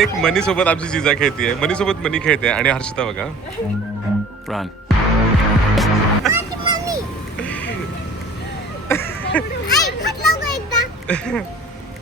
एक मनी सोबत आमची जिजा खेळतीये, मनी सोबत मनी खेळते आणि हर्षिता बघा रन.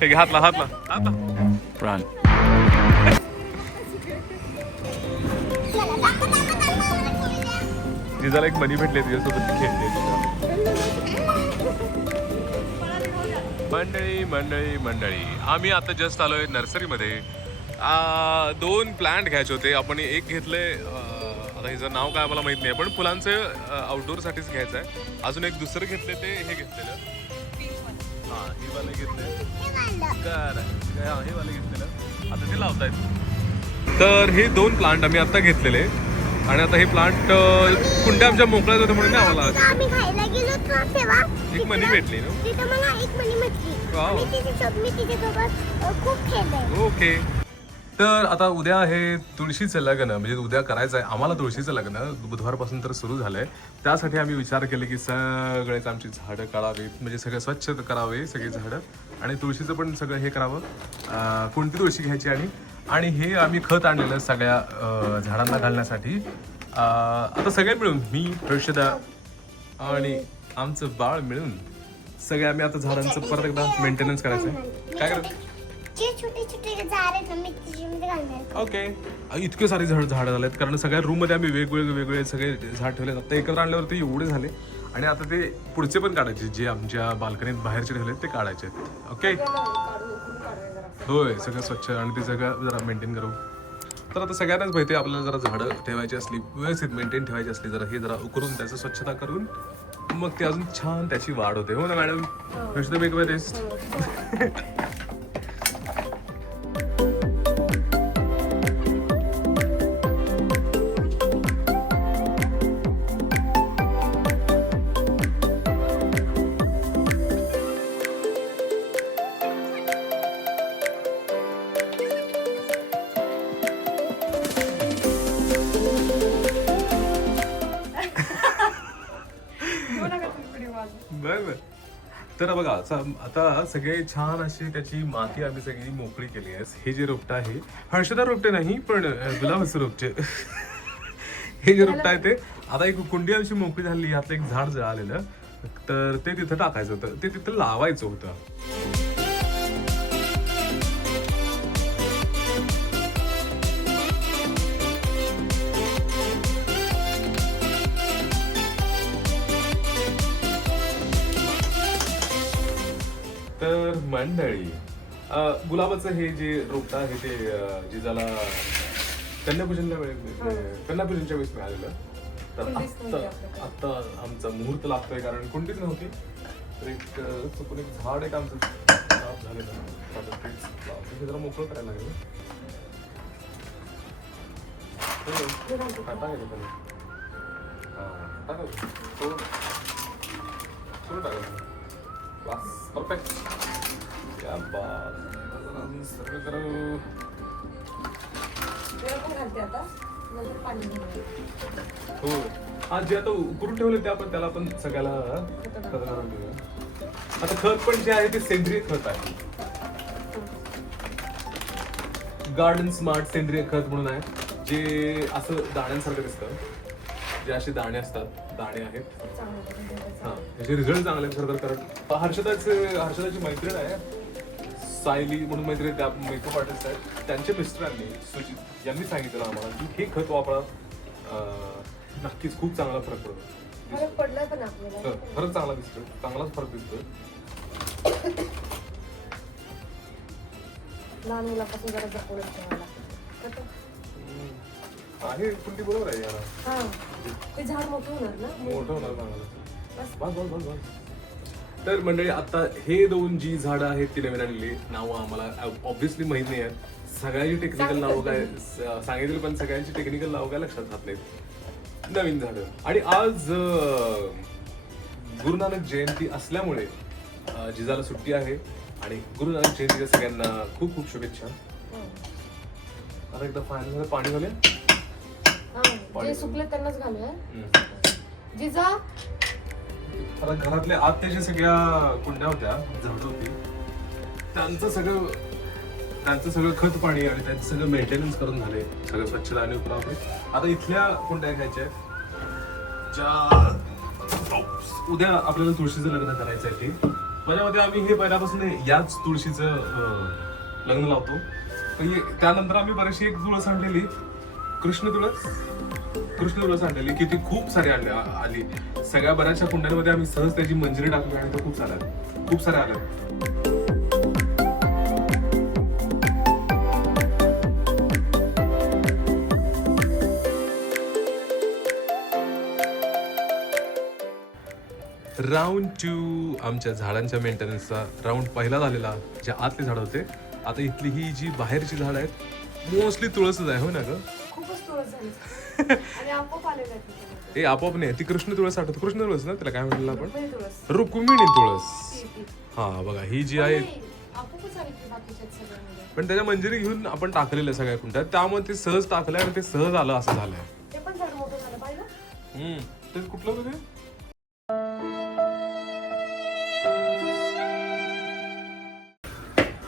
हे घे, हातला हातला हातला रन. जिजाला एक मनी भेटले, तिच्यासोबत ती खेळते. मंडळी आम्ही आता जस्ट आलोय नर्सरीमध्ये. 2 प्लांट घ्यायचे होते. आपण एक घेतलंय, आता हिचं नाव काय मला माहित नाही, पण फुलांचं आउटडोर साठीच घ्यायचं आहे. अजून एक दुसरं घेतले, ते हे घेतलेलं, हा हे वाले घेतले, हे वाले घेतलेलं, आता ते लावतायत. तर हे 2 प्लांट आम्ही आता घेतलेले आणि आता हे प्लांट कुंड्या आमच्या मोकळ्याच होत्या म्हणून आम्हाला आम्ही खायला गेलो तेव्हा एक मनी भेटली ना. तिथं मला एक मनी भेटली. वाव. मी तिच्यासोबत खूप खेळले. ओके. तर आता उद्या आहे तुळशीचं लग्न, म्हणजे उद्या करायचं आहे आम्हाला तुळशीचं लग्न. बुधवारपासून तर सुरू झालंय. त्यासाठी आम्ही विचार केले की सगळेच आमची झाडं काढावीत, म्हणजे सगळं स्वच्छ करावे सगळी झाडं, आणि तुळशीचं पण सगळं हे करावं, कोणती तुळशी घ्यायची. आणि हे आम्ही खत आणलेलं सगळ्या झाडांना घालण्यासाठी. आता सगळे मिळून, मी, हर्षदा आणि आमचं बाळ मिळून सगळे आम्ही आता झाडांचं परत एकदा मेंटेनन्स करायचं आहे. काय करायचं? जे छोटे छोटे झाड आहेत ना, मी त्याच्यामध्ये घालणार. ओके. इतके सारे झाडं झालेत, कारण सगळ्या रूम मध्ये आम्ही वेगवेगळे सगळे झाड ठेवले. आता एकत्र आणल्यावरती एवढे झाले, आणि आता ते पुढचे पण काढायचे, जे आमच्या बाल्कनीत बाहेरचे ठेवले ते काढायचे. ओके. होय, सगळं स्वच्छ आणि ते सगळं जरा मेंटेन करू. तर आता सगळ्यांनाच माहिती आहे, आपल्याला जरा झाडं ठेवायची असली, व्यवस्थित मेंटेन ठेवायची असली, जरा हे जरा उकरून त्याचं स्वच्छता करून मग ते अजून छान त्याची वाढ होते. हो ना मॅडम? मेक माय टेस्ट. बरं. तर बघा आता सगळे छान अशी त्याची माती आम्ही सगळी मोकळी केली आहे. हे जे रोपटं आहे, हर्षदा रोपटे नाही पण गुलाबाचं रोपटे, हे जे रोपटं आहे ते आता एक कुंडी आमची मोकळी झाली. यातलं एक झाड जळालेलं, तर ते तिथं टाकायचं होतं, ते तिथं लावायचं होतं. तर मंडळी, गुलाबाचं हे जे रोपटं आहे ते जिजाला कन्यापूजनच्या वेळेस मिळालेलं. तर आत्ता आमचा मुहूर्त लागतोय, कारण कुंडीच नव्हती. तर चुकून एक झाड एक आमचं खराब झालेलं, हे जरा मोकळं करायला लागलं. परफेक्ट. क्या बात. सर्व करू. हो, आज जे आता उकरून ठेवले ते आपण त्याला पण सगळ्याला आता खत पण जे आहे ते सेंद्रिय खत आहे. गार्डन स्मार्ट सेंद्रिय खत म्हणून आहे, जे असं दाण्यांसारखं दिसतं. जे असे दाणे असतात, दाणे आहेत. हा, त्याचे रिझल्ट चांगले आहेत खरं. कारण हर्षदाची मैत्रीण आहे सायली म्हणून मैत्रीण, त्या मेकअप आर्टिस्ट आहेत. त्यांच्या मिस्टरांनी सुजित यांनी सांगितलं आम्हाला की हे खत वापरा, नक्कीच खूप चांगला फरक पडतो. फरक चांगला दिसतो, चांगलाच फरक दिसतो. लहान मुलापासून जरा जपूनच ठेवायला आहे. कुंडी बरोबर आहे यार. ते झाड मोठं होणार ना, मोठं होणार चांगलं. तर मंडळी, आता हे 2 जी झाडं आहेत ती नवीन आणलेली. नावं आम्हाला ऑब्व्हियसली माहित नाही आहेत. सगळ्यांची टेक्निकल नावं काय सांगितली, पण सगळ्यांची टेक्निकल नावं काय लक्षात राहत नाहीत. नवीन झाडं. आणि आज गुरु नानक जयंती असल्यामुळे जिजाला सुट्टी आहे, आणि गुरु नानक जयंतीच्या सगळ्यांना खूप खूप शुभेच्छा. आता एकदा फायनल पाणी झाले, जे सुकले त्यांनाच घालूया. जिजा आता घरातल्या आत त्याच्या सगळ्या कुंड्या होत्या, झाडं होती, त्यांचं सगळं त्यांचं सगळं खत पाणी आणि त्यांचं सगळं मेंटेनन्स करून झाले, सगळं स्वच्छता आणि उपरावते. आता इथल्या कुंड्या घ्यायच्या आहेत ज्या उद्या आपल्याला तुळशीचं लग्न करायचं आहे. ते माझ्या मते आम्ही हे पहिल्यापासून याच तुळशीचं लग्न लावतो. त्यानंतर आम्ही बरीचशी एक तुळस आणलेली, कृष्ण तुळस आणलेली की ती खूप सारी आली. सगळ्या बऱ्याचशा कुंड्यांमध्ये आम्ही सहज त्याची मंजिरी टाकली आणि त्या खूप साऱ्या आल्या. राऊंड 2 आमच्या झाडांच्या मेंटेनन्सचा राऊंड पहिला झालेला. जे आतली झाडं होते, आता इथली ही जी बाहेरची झाडं आहेत मोस्टली तुळसच आहे. हो ना ग? खूपच तुळस झाली आणि आपोआप आलेलं आहे त्याच्यामध्ये. ए आपोआप नाही, ती कृष्ण तुळस आठवतो. कृष्ण तुळस ना त्याला काय म्हणलं आपण? रुक्मिणी तुळस. रुक्मिणी तुळस. ती. हा बघा, ही जी आहे नाही, आपोआपच आली ती बाकीच्या सगळ्यांमध्ये. पण त्याच्या मंजिरी घेऊन आपण टाकलेलं सगळ्या कुंड्यात, त्यामुळे ते सहज टाकलंय आणि ते सहज आलं असं झालंय. ते पण झाड मोठं झालं पाहिलं. ते कुठलं होतं ते?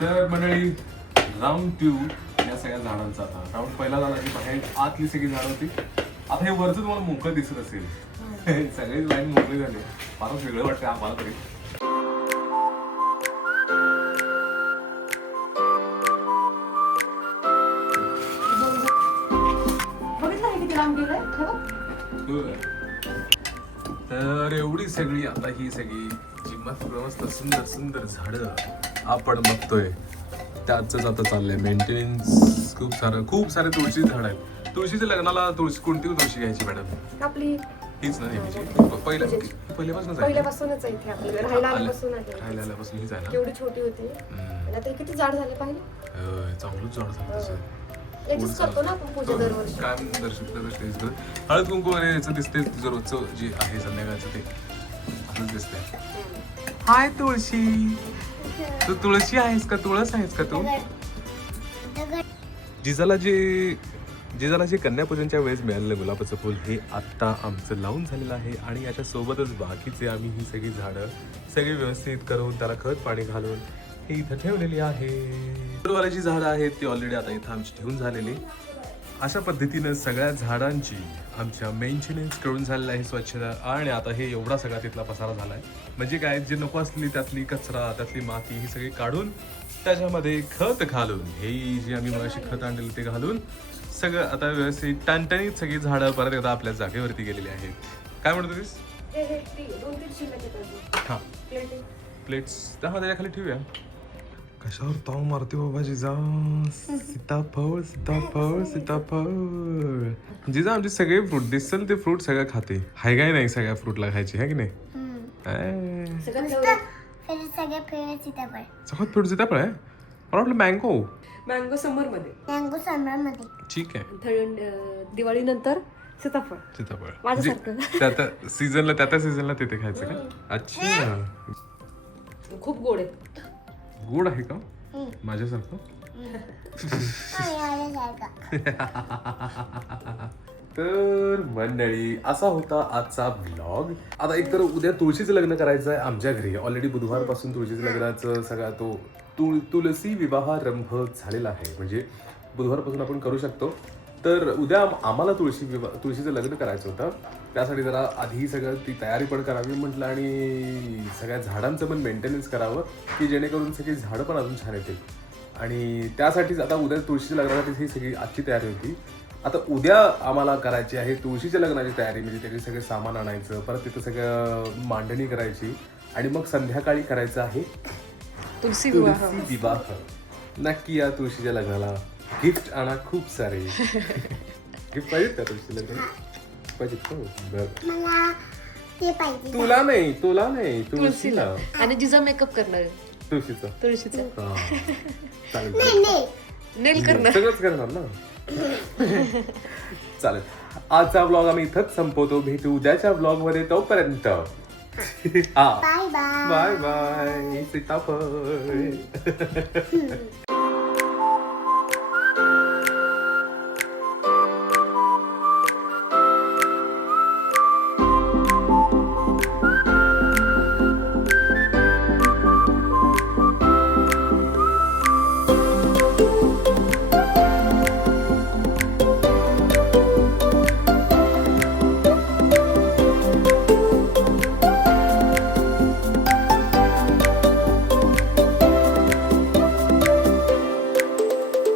तर मंडळी, राऊंड 2 या सगळ्या झाडांचा आता राऊंड पहिला झाला की बाहेर आतली सगळी झाड होती. आता हे वरचं तुम्हाला मोकळं दिसत असेल. सगळी लाईन मोकळी झाली. फारच वेगळं वाटतं आम्हाला तरी. बघितलं आहे किती लांब गेलंय हे बघ. तर एवढी सगळी आता ही सगळी जी मस्त सुंदर सुंदर झाडं आपण बघतोय त्याच आता चाललंय मेंटेनन्स. खूप सारे तुळशी झाड आहेत. तुळशीच्या लग्नाला कोणती तुळशी घ्यायची मॅडम? आपली हीच ना नेहमीची. पहिल्यापासूनच आहे. पहिल्यापासूनच आहे इथे आपल्याला राहायला आल्यापासून आहे. राहायला आल्यापासून हीच आहे ना. केवढी छोटी होती आणि आता हे किती जाड झाले पाहिजे. चांगलंच झाड झालं तसं. याचीच करतो ना आपण पूजा दरवर्षी. काय दर्शक हळद कुंकू वगैरे याचं दिसते तुझं रोजचं जे आहे संध्याकाळचं ते असंच दिसतंय. हाय तुळशी, तू तुळशी आहेस का? तुळस आहेस का तू? जिजाला जे कन्यापूजनच्या वेळेस मिळालेलं गुलाबाचं फुल हे आत्ता आमचं लावून झालेलं आहे आणि याच्या सोबतच बाकीचे आम्ही ही सगळी झाडं सगळी व्यवस्थित करून त्याला खत पाणी घालून हे इथं ठेवलेली आहे. फुलवाल्याची झाडं आहेत ती ऑलरेडी आता इथं आमची ठेवून झालेली. अशा पद्धतीनं सगळ्या झाडांची आमच्या मेंटेनन्स करून झालेलं आहे, स्वच्छता. आणि आता हे एवढा सगळा तिथला पसारा झाला आहे. म्हणजे काय, जे नको असलेली त्यातली कचरा त्यातली माती ही सगळी काढून त्याच्यामध्ये खत घालून हे जे आम्ही मगाशी खत आणलेलं ते घालून सगळं आता व्यवस्थित टणटणीत सगळी झाडं परत एकदा आपल्या जागेवरती गेलेली आहेत. काय म्हणतो तीस? दोन तीन शिल्लक आहेत. हां, प्लेट्स त्याच्या खाली ठेवूया. कशावर ताव मारते बाबा जिजा? सीताफळ सीताफळ सीताफळ. जिजा आमचे सगळे फ्रूट दिसल ते फ्रूट सगळं खाते. हाय काय नाही सगळ्या फ्रूटला खायची आहे की नाही? सगळ्यात फेवरेट सीताफळ. सगळ्यात फ्रूट सीताफळ आहे. मला वाटलं मँगो. मँगो समर मध्ये. मँगो समरमध्ये. ठीक आहे. दिवाळी नंतर सीताफळ. सीताफळ माझ्यासारखं. त्या सीझनला तिथे खायचं का? अच्छा, खूप गोड आहे. गोड आहे का? माझ्यासारखं. तर मंडळी, असा होता आजचा ब्लॉग. आता एकतर उद्या तुळशीचं लग्न करायचं आहे आमच्या घरी. ऑलरेडी बुधवारपासून तुळशीचं लग्नाचं सगळा तो तुलसी विवाह आरंभ झालेला आहे. म्हणजे बुधवारपासून आपण करू शकतो. तर उद्या आम्हाला तुळशीचं लग्न करायचं होतं. त्यासाठी जरा आधी सगळं ती तयारी पण करावी म्हटलं आणि सगळ्या झाडांचं पण मेंटेनन्स करावं की जेणेकरून सगळी झाडं पण अजून छान येतील. आणि त्यासाठीच आता उद्या तुळशीच्या लग्नासाठी ही सगळी आजची तयारी होती. आता उद्या आम्हाला करायची आहे तुळशीच्या लग्नाची तयारी. म्हणजे त्याचे सगळे सामान आणायचं, परत तिथं सगळं मांडणी करायची आणि मग संध्याकाळी करायचं आहे तुळशी विवाह. नक्की या तुळशीच्या लग्नाला. गिफ्ट आणा खूप सारे. गिफ्ट पाहिजेत का तुळशीच्या लग्नाला? पाहिजेत. मला ते पाहिजे. तुला नाही तुळशीला. आणि जिजा मेकअप करणार तुळशीचा. चालेल, नेल करणार. सगळंच करणार ना. चालेल, आजचा ब्लॉग आम्ही इथंच संपवतो. भेटू उद्याच्या ब्लॉग मध्ये. तोपर्यंत बाय बाय. बाय बाय सीताफळ.